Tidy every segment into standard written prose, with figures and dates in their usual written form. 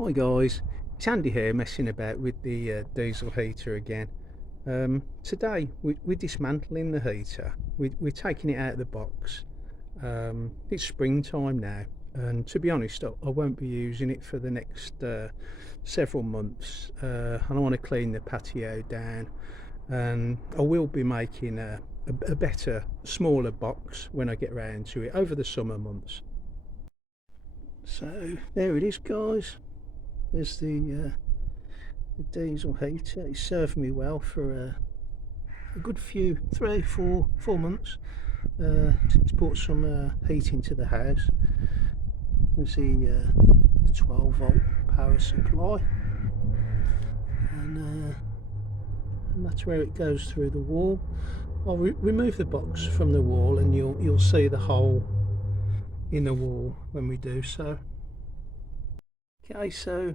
Hi guys, it's Andy here messing about with the diesel heater again. Today we're dismantling the heater. We're taking it out of the box. It's springtime now, and to be honest, I won't be using it for the next several months. And I want to clean the patio down, and I will be making a better, smaller box when I get round to it over the summer months. So there it is, guys. There's the diesel heater. It served me well for a good few, 3, 4 months. It's brought some heat into the house. There's the 12-volt power supply, and that's where it goes through the wall. I'll remove the box from the wall, and you'll see the hole in the wall when we do so. Okay, so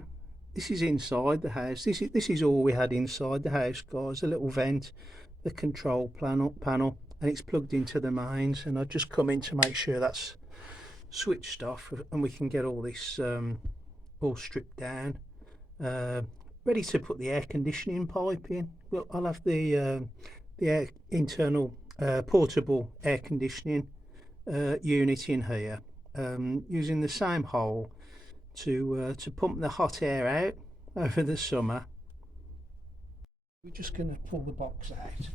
this is inside the house. This is all we had inside the house, guys. A little vent, the control panel, and it's plugged into the mains. And I've just come in to make sure that's switched off, and we can get all this all stripped down, ready to put the air conditioning pipe in. Well, I'll have the internal portable air conditioning unit in here, using the same hole to pump the hot air out over the summer. We're just going to pull the box out.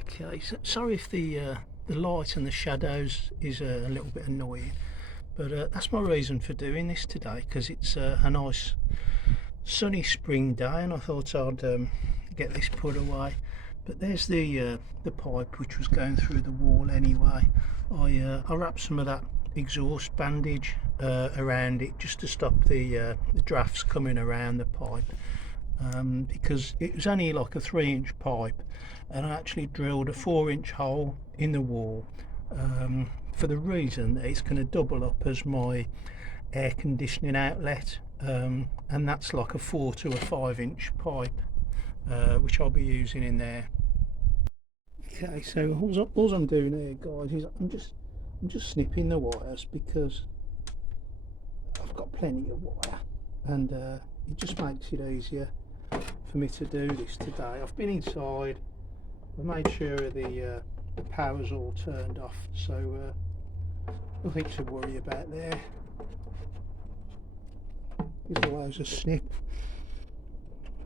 Okay, so sorry if the light and the shadows is a little bit annoying, but that's my reason for doing this today, because it's a nice sunny spring day, and I thought I'd get this put away. But there's the pipe which was going through the wall anyway. I wrapped some of that exhaust bandage around it just to stop the drafts coming around the pipe, because it was only like a 3-inch pipe, and I actually drilled a 4-inch hole in the wall, for the reason that it's going to double up as my air conditioning outlet, and that's like a 4 to a 5-inch pipe, which I'll be using in there. Okay, so all I'm doing here, guys, is I'm just snipping the wires, because I've got plenty of wire, and it just makes it easier for me to do this today. I've been inside, I've made sure the power's all turned off, so nothing to worry about there. These wires are snip.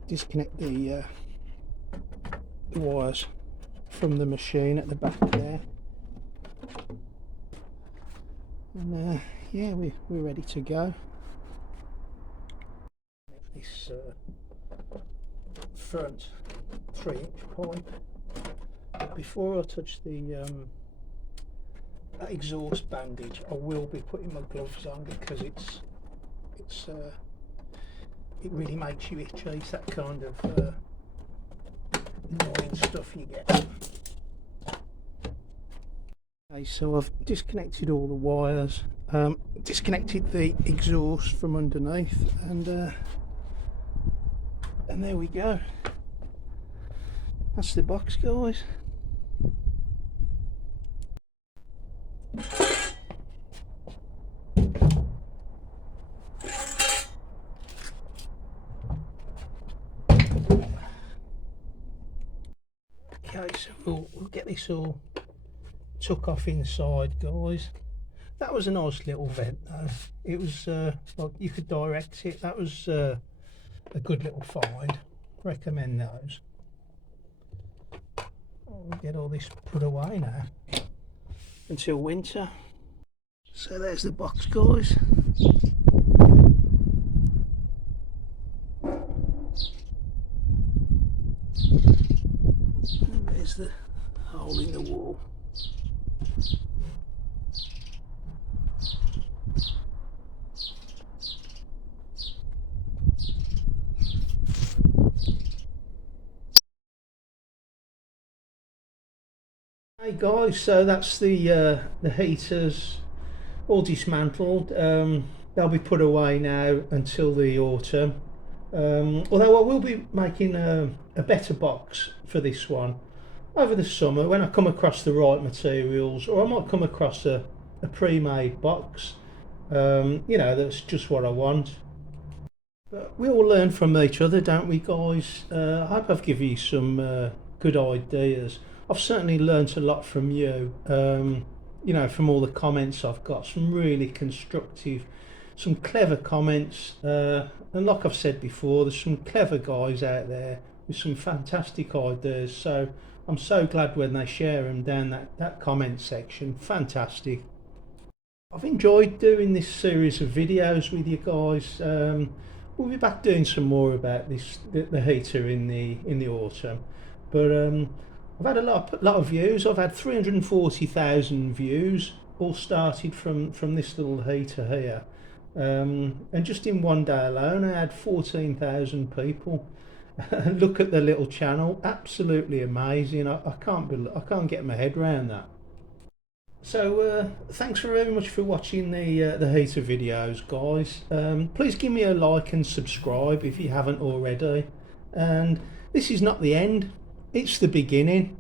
Disconnect the wires from the machine at the back there, and yeah, we're ready to go. This front 3-inch pipe. But before I touch the that exhaust bandage, I will be putting my gloves on, because it really makes you itchy. It's that kind of annoying stuff you get. Okay, so I've disconnected all the wires, disconnected the exhaust from underneath, and there we go. That's the box, guys. Okay, so we'll get this all took off inside, guys. That was a nice little vent though. It was like you could direct it. That was a good little find. Recommend those. We'll get all this put away now until winter. So there's the box, guys. And there's the hole in the wall. Hey guys, so that's the heaters all dismantled. They'll be put away now until the autumn. Although I will be making a better box for this one over the summer when I come across the right materials, or I might come across a pre-made box, that's just what I want. But we all learn from each other, don't we, guys? I hope I've given you some good ideas. I've certainly learnt a lot from you. From all the comments I've got, some really constructive, some clever comments. And like I've said before, there's some clever guys out there with some fantastic ideas. So I'm so glad when they share them down that comment section. Fantastic. I've enjoyed doing this series of videos with you guys. We'll be back doing some more about the heater in the autumn. But I've had a lot of views. I've had 340,000 views, all started from this little heater here. And just in one day alone, I had 14,000 people look at the little channel. Absolutely amazing. I can't get my head around that. So thanks very much for watching the heater videos, guys. Please give me a like and subscribe if you haven't already. And this is not the end, it's the beginning.